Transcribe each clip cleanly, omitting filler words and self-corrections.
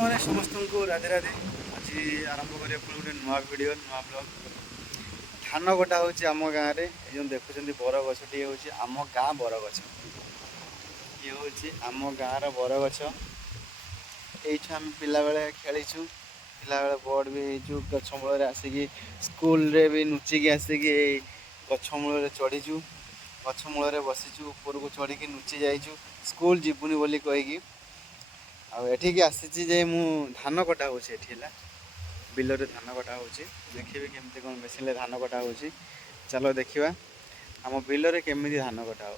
सारे समस्त को राधे राधे। आज आरंभ करिया पुणी गोटे नुआ वीडियो नुआ ब्लॉग। धान कटा होची आम गाँव में जो देखुं बरगछटी हूँ आम गाँ बरगछ ये हूँ आम गाँव बरगछ। ये आम पिला बेले खेलीचु पिला बेले बड़ भी हो गछ मूल आसिकी स्कूल रे भी नुचिकी आसिकी गछ मूल चढ़ीचु गछ मूल बसीचु ऊपर को चढ़ी नुची जाइचु स्कूल जीवनी बोली कहीकि आठिकी आसी जे मु धान कटा हो बिल रे धान कटा हो देखिए केमती कौन मेसीन धान कटा हो चलो देखा आम बिल रे केमी धान कटा हो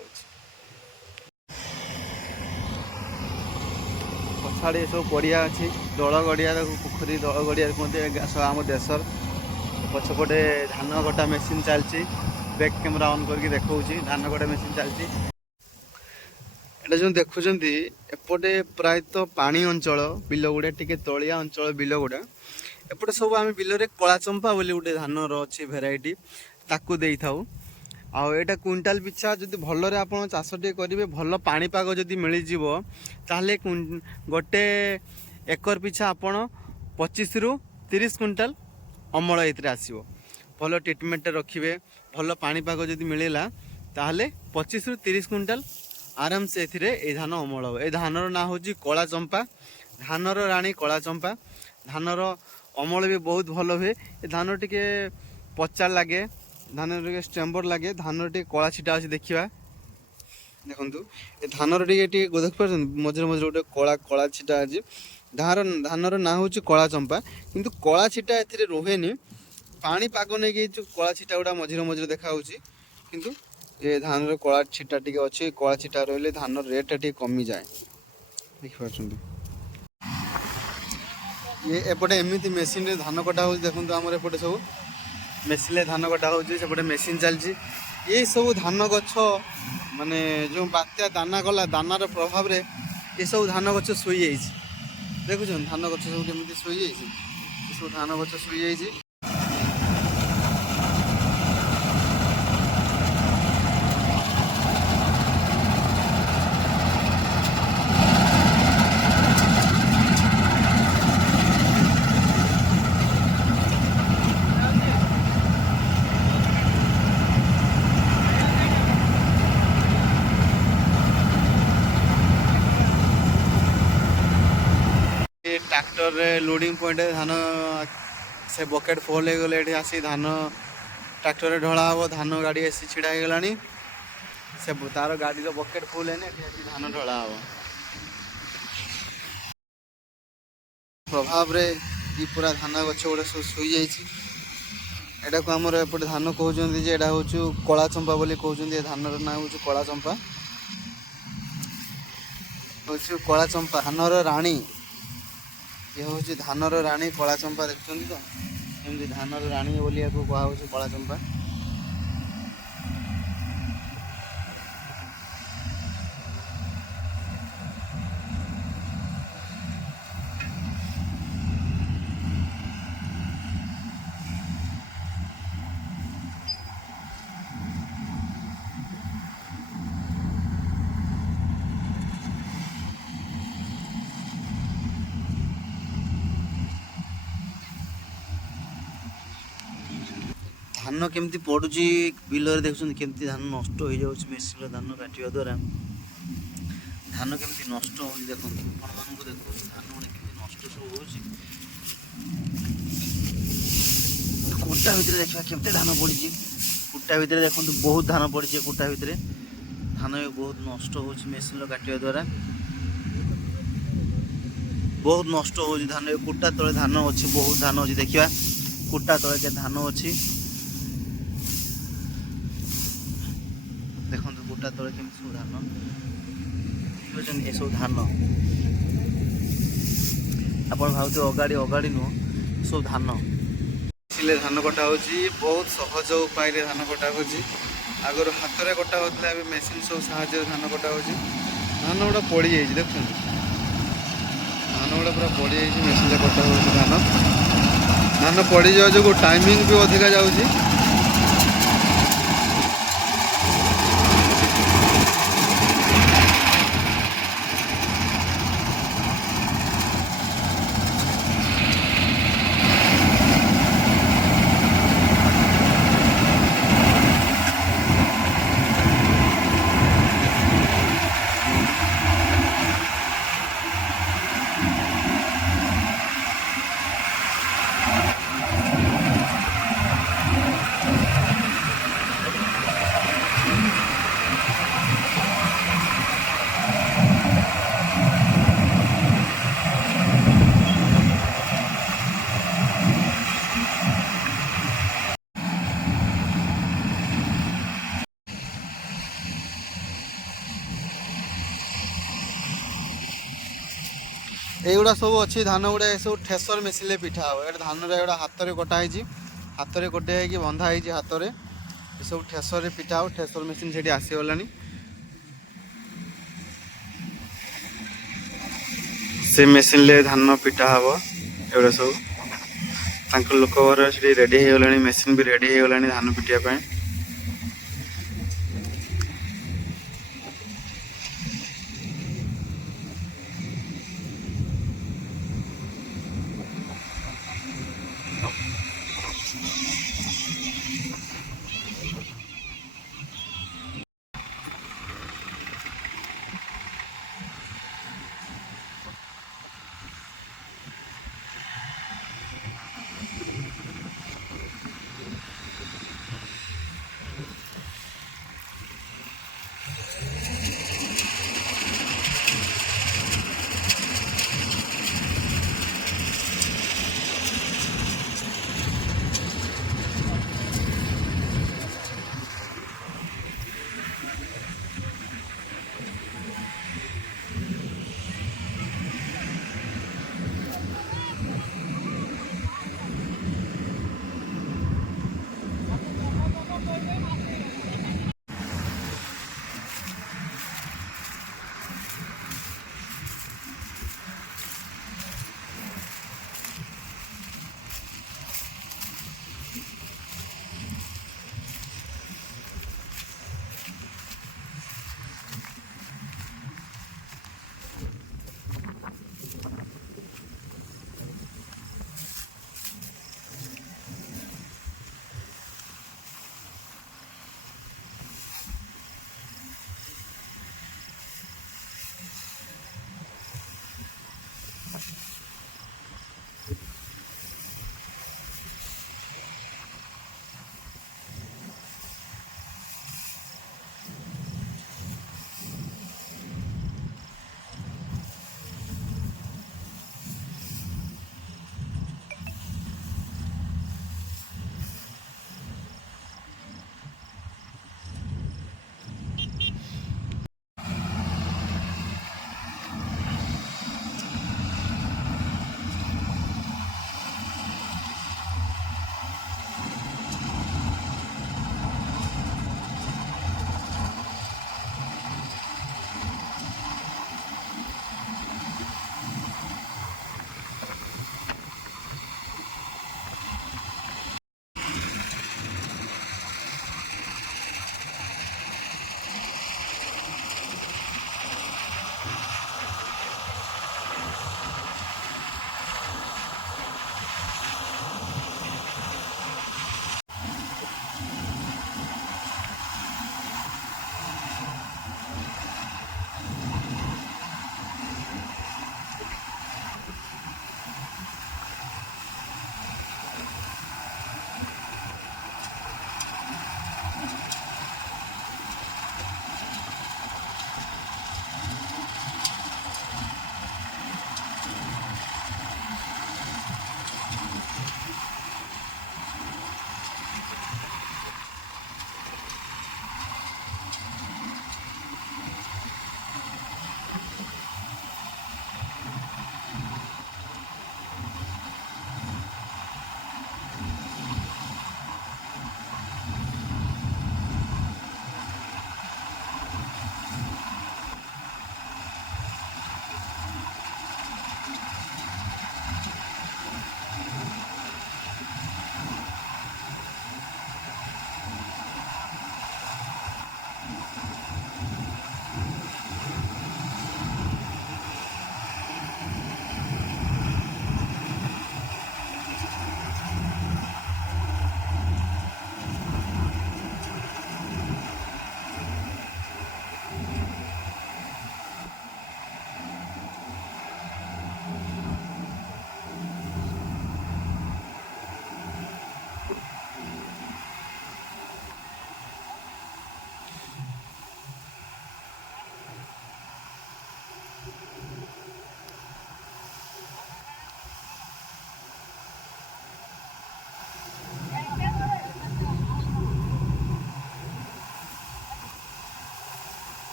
पछाड़ी सब पड़िया अच्छी दल गड़िया पोखरी दल गड़िया कहते आम देशर पछपटे धान कटा मेसीन चलती बैक कैमेरा ऑन करके देखा धान कटा मेसीन चलती एटा जो देखुं एपटे प्रायतः पानी अंचल बिल गुड़ा टी तलिया अंचल बिल गुड़ा एपटे सब आम बिल में कला चंपा बोली गोटे धान अच्छी भेराइटी ताकू दे था आटा क्विंटाल पिछा जब भलरे आप चाषटे करेंगे भल पाणीपाग जदि मिलज ताहले गोटे एकर पिछा आपण 25 ରୁ 30 क्विंटाल अमल ये आसो भल ट्रिटमेंट रखिए भल पाणीपाग जदि मिलला ताहले 25 ରୁ 30 क्विंटाल आराम से ए धान अमल हे। धानर ना हूँ कला चंपा धानर राणी कला चंपा धानर अमल भी बहुत भल हुए। ए धान टिके पचार लगे धान टे स्टेम्बर लगे धान टे कला छिटा अच्छे देखा देखु ए धानर टे देख पार मझे मझे गोटे कला कला छिटा अच्छी धानर ना हूँ कला चंपा किंतु कला छिटा ए रोहेनि पाग नहीं कला छिटा गुड़ा मझे मझे देखा किंतु ये धान कला छिटा टी अच्छे कला छिटा रही धान रेट टी कमी जाए देखिए ये एपटे एमती मेसीन रे धान कटा हो देखो आम एपटे सब मेसीन धान कटा होपटे मेसीन चलती ये सब धान गछ माने जो बात्या दाना गला दानार प्रभाव रे ये सब धान गछ शोई देखुन धान गछ सब केमी शोई सब धान गछ शोई ट्रैक्टर लोडिंग पॉइंट धान से बकेट फुल हो गले ये आसी धान ट्रैक्टर ढला हम धान गाड़ी आसी छिड़ा हो गला से तार गाड़ी बकेट फुल है धान ढला हम प्रभाव रे ये पूरा धान गछ गुड़ा सब शुई जाटा को आमर एपटे धान कहते एटा हूँ कला चंपा बोली कहते धान ना हूँ कला चंपा हूँ कला चंपा धानर राणी ये हूँ धानर राणी कला चंपा देखुं तो एमती धानर राणी बोलिया कहुँ कला चंपा धान केमती पड़ुची बिल देखुं केमती धान नष्ट हो जाऊँ मेसीन धान काटा द्वारा धान केमती नष्ट हो देखो आप देखो धान गुड़ा केमती नष्ट सब हो कुटा भितर देखा केमती धान पड़ी कुटा भितर देखो बहुत धान पड़ी कुटा भितर धान भी बहुत नष्ट हो मेसीन काटा द्वारा बहुत नष्ट हो धान कुटा तले धान अच्छी बहुत धान अच्छी देखा कुटा तले के धान अच्छी देखो कुटा तले केमी सब धान देखिए ये सब धान आप भाव अगाड़ी अगाड़ी नुह सब धान सिले धान कटा हो बहुत सहज उपाय धान कटा हो आगर हाथ में कटा होता मेसीन सब साहाଯ୍य धान कटा हो धान गुड़ा पड़ जाए देख धान गुड़ा पूरा पड़ जाए मेसीन कटा हो धान धान पड़ जाए जो टाइमिंग भी अधिका जाऊँगी एगुड़ा सब अच्छी धान गुड़ा सब ठेसर मेसिन पिठा हे ये धान एगुड़ा हाथ में कटाई हाथ में कटे बंधा है हाथ में सब ठेसर पिठा हो ठेसर मेसिन से आसीगला से मेसिन धान पिटा हम एगुड़ा सब लोक रेडी हो गला मेसिन भी रेडी हो गला धान पिटिया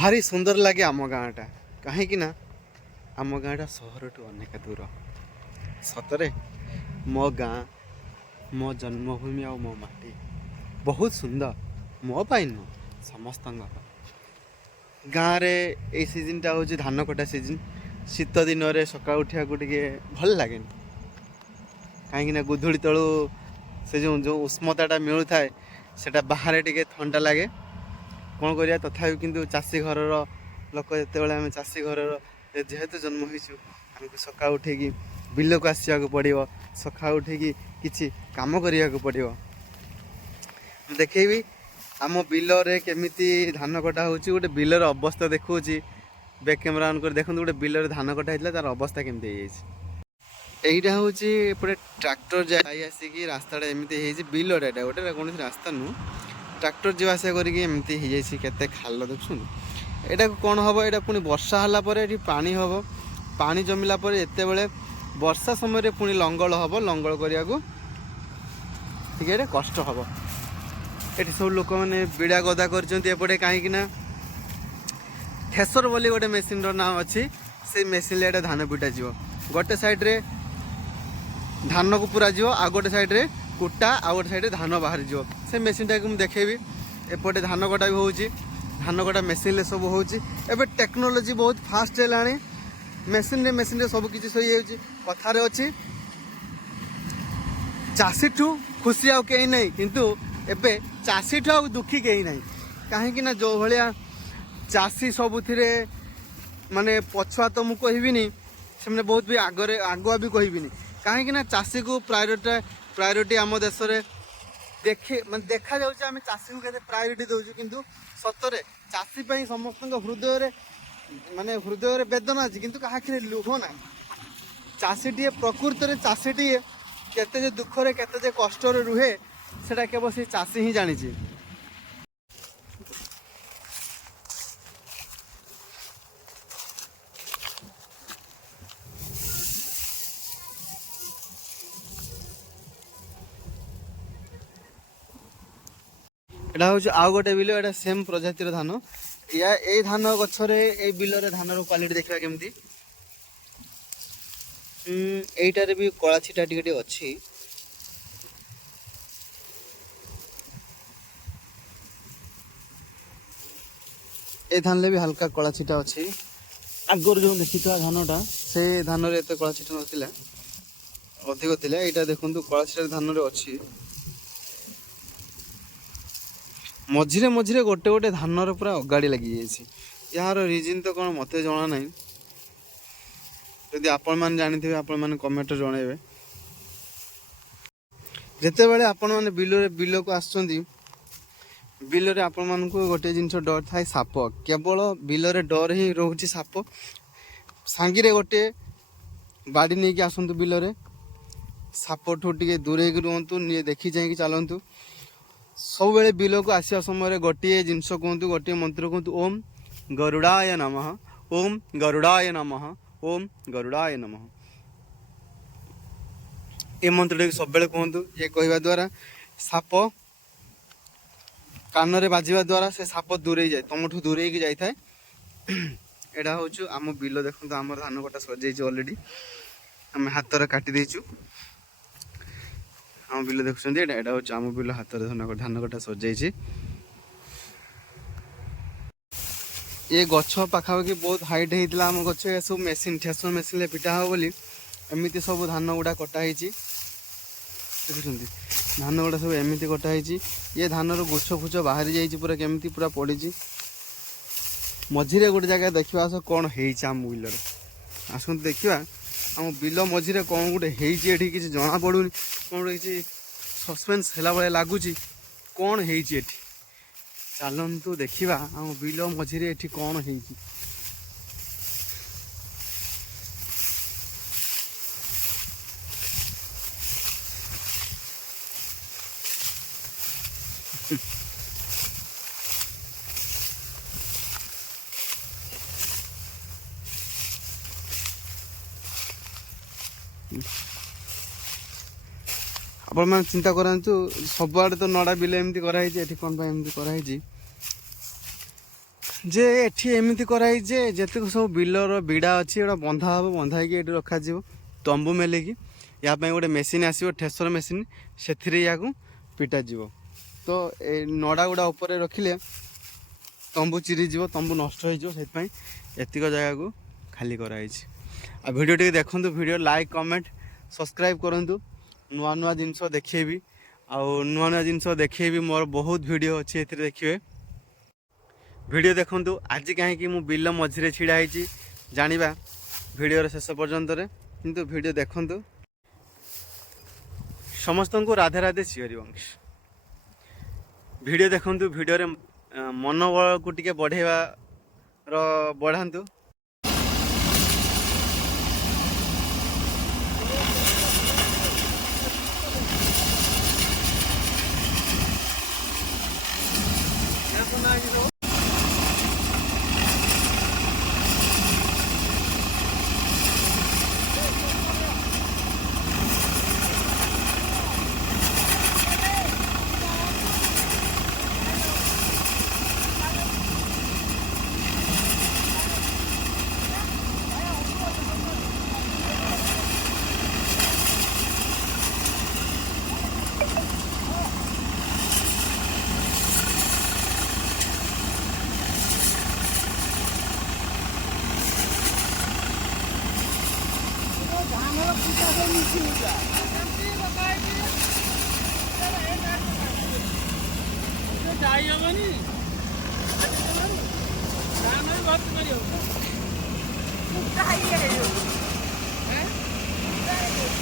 भारी सुंदर लगे आम गाँटा कहीं ना आम गाँटा सहर ठू अनेक दूर सतरे मो गाँ मो जन्मभूमि आ मो माटी बहुत सुंदर मो पाई नुह समस्त गाँव में ये सीजनटा हूँ धान कटा सीजन शीत दिन में सका उठा टे भल लगे कहीं गोधूली तलू से जो उष्मता मिलू थाए से बाहर टे ठंडा लगे कौन करिया तथापि किंतु चाषी घर लोक जिते आम चाषी घर जेहेतु जन्म होइछु आमको सका उठेकी बिल को आसवा पड़ो सका उठेकी किसी काम करने को पड़ो देखी आम बिल केमिति धान कटा हो गोटे बिलर अवस्था देखा बैक कैमेरा ऑन कर देखो गोटे बिलर धान कटा होता तार अवस्था केमती यहीटा हूँ एपटे ट्रैक्टर जाई आसिकी रास्ताटा एमती बिलर एटा गोटे कौन रास्ता नु ट्रैक्टर जी आसा करते खाल देखुन यहाँ कौन हम यहाँ पुणी वर्षा है पानी हम पानी जमिला एत बड़े वर्षा समय पुणी लंगल हम लंगल करने को ठीक कष्ट हम ये सब लोक मैंने बिड़ा गदा करपटे कहीं ठेसर बोली गोटे मेसीन नाम अच्छी से मेसीन ये धान पिटा जीव गोटे साइड रे धान को पूरा जीव आ गोटे साइड रे कुटा आ गोटे साइड धान बाहर जीव से मेसीन टाइम मुझे देखेबी एपटे धान कटा भी होची धान कटा मेसीन सब होची एबे टेक्नोलोजी बहुत फास्ट है मेसीन सब किसी सही कथार अच्छी चाषी ठू खुशी आउ कहीं नहीं किंतु एबे चाषी ठू दुखी कहीं नहीं कहीं जो भाया चाषी सबुथिरे माने पछुआ तो मुझे कहबिनी से बहुत भी आगे आगुआ भी कहबिनी कहीं चाषी को प्रायोरिटी आम देश में देखे मैं देखा जाऊँ आम चाषी को प्रायोरिटी दौचु किंतु सतरे चाषी समस्त हृदय माने हृदय वेदना अच्छी किंतु कहा लुह ना चाषी टी प्रकृत में चाषी टी केते दुखरे केते कष्ट रुहे सेटा केवल से चाषी ही जानी एटा हूँ आउ गोटे बिल एटा सेम प्रजातिर धान या ए धान गछरे ए बिलरे धानर क्वालिटी देखा केमती एटारे भी कला छिटा टिके अच्छी ए धान भी हल्का कला छिटा अच्छी आगर जो देखी था धानटा से धान रे एते कला छिटा नथिला अधिक थिला एटा देखंतु कला छिटा धान रे अच्छी मझिरे मझिरे गोटे गोटे धानर पूरा अगाड़ी लगी यार रिजन तो कौन मत जना ना जदि आपण मैंने जानी थे आपण मैंने कमेंट जनइबे जिते बड़े आपण मैंने बिल को आसुँच बिल आपण मान गोटे जिनस डर थाए साप केवल बिल डर ही रोचे साप सांगे गोटे बाड़ी नहीं कि आसतु बिल साप ठू टे दूरे रुहतु देखी चाहिए चलतु सब बेले बिल को आसवा समय गोटे जिनस कहतु गोटे मंत्र कहतु ओम गरुड़ाय नमः ओम गरुड़ाय नमः ओम गरुड़ाय नमः ये मंत्र सब बेले कहतु ये कहवा द्वारा साप कान रे बाजिबा द्वारा से साप दूरे जाए तुमठू दूरे जाए एटा हूँ आम बिल देखो आम धान कटा सजाई अलरेडी आम हाथ काटी देचु आम बिल देखुं एटा हूँ आम बिल हाथ धान कटा सजाई ये गछ पाखापाखि बहुत हाइट होता आम गछ ये सब मेसीन ठेसर मेसीन पिटा हो बोली एमती सब धान गुड़ा कटाई देखुं धान गुड़ा सब एमती कटाई ये धान गुछ फुछ बाहरी जाइए पूरा केमती पूरा पड़ी मझिरे गोटे जगह देखा आस कौन होम बिल आसतु देखा आम बिल मझिरे कौन गोटे होती किसी जना पड़ूनी कौन गोटे किसी सस्पेन्स है भाई लगुच कौन होती चलतु देखा आम बिल मझिरे ये कौन हो आपण मैंने चिंता करातु सबुआड़े तो नड़ा बिल एमती कराई कौन एमती कराई ଯେ ଏଠି ଏମିତି କରାହେଇଛି ଯେ ଯେତିକ ସବୁ ବିଲର ବିଡ଼ା ଅଛି ଏଗୁଡ଼ା ବନ୍ଧା ହେବ, ବନ୍ଧା ହେଇକି ଏଠି ରଖାଯିବ ତମ୍ବୁ ମେଲେଇକି। ୟା ପାଇଁ ଗୋଟେ ମେସିନ୍ ଆସିବ, ଠେସର ମେସିନ୍, ସେଥିରେ ୟାକୁ ପିଟାଯିବ। ତ ଏ ନଡ଼ା ଗୁଡ଼ା ଉପରେ ରଖିଲେ ତମ୍ବୁ ଚିରିଯିବ, ତମ୍ବୁ ନଷ୍ଟ ହେଇଯିବ, ସେଥିପାଇଁ ଏତିକ ଜାଗାକୁ ଖାଲି କରାହେଇଛି। ଆଉ ଭିଡ଼ିଓ ଟିକେ ଦେଖନ୍ତୁ, ଭିଡ଼ିଓ ଲାଇକ୍ କମେଣ୍ଟ ସବସ୍କ୍ରାଇବ୍ କରନ୍ତୁ। ନୂଆ ନୂଆ ଜିନିଷ ଦେଖେଇବି, ଆଉ ନୂଆ ନୂଆ ଜିନିଷ ଦେଖେଇବି, ମୋର ବହୁତ ଭିଡ଼ିଓ ଅଛି ଏଥିରେ ଦେଖିବେ। ଭିଡ଼ିଓ ଦେଖନ୍ତୁ। ଆଜି କାହିଁକି ମୁଁ ବିଲ ମଝିରେ ଛିଡ଼ା ହେଇଛି ଜାଣିବା ଭିଡ଼ିଓର ଶେଷ ପର୍ଯ୍ୟନ୍ତରେ, କିନ୍ତୁ ଭିଡ଼ିଓ ଦେଖନ୍ତୁ। ସମସ୍ତଙ୍କୁ ରାଧେ ରାଧେ ଶ୍ରୀହରିବଂଶ। ଭିଡ଼ିଓ ଦେଖନ୍ତୁ, ଭିଡ଼ିଓରେ ମନୋବଳକୁ ଟିକେ ବଢ଼ାନ୍ତୁ।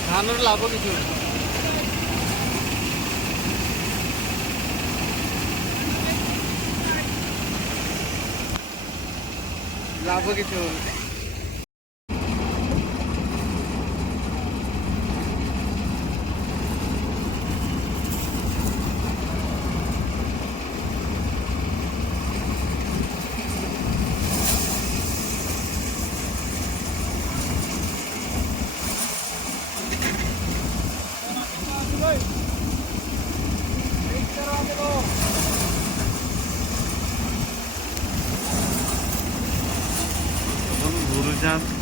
ଧାନର ଲାଭ କିଛି ହଉନି। ଲାଭ କିଛି ହଉନି। Vuracağım.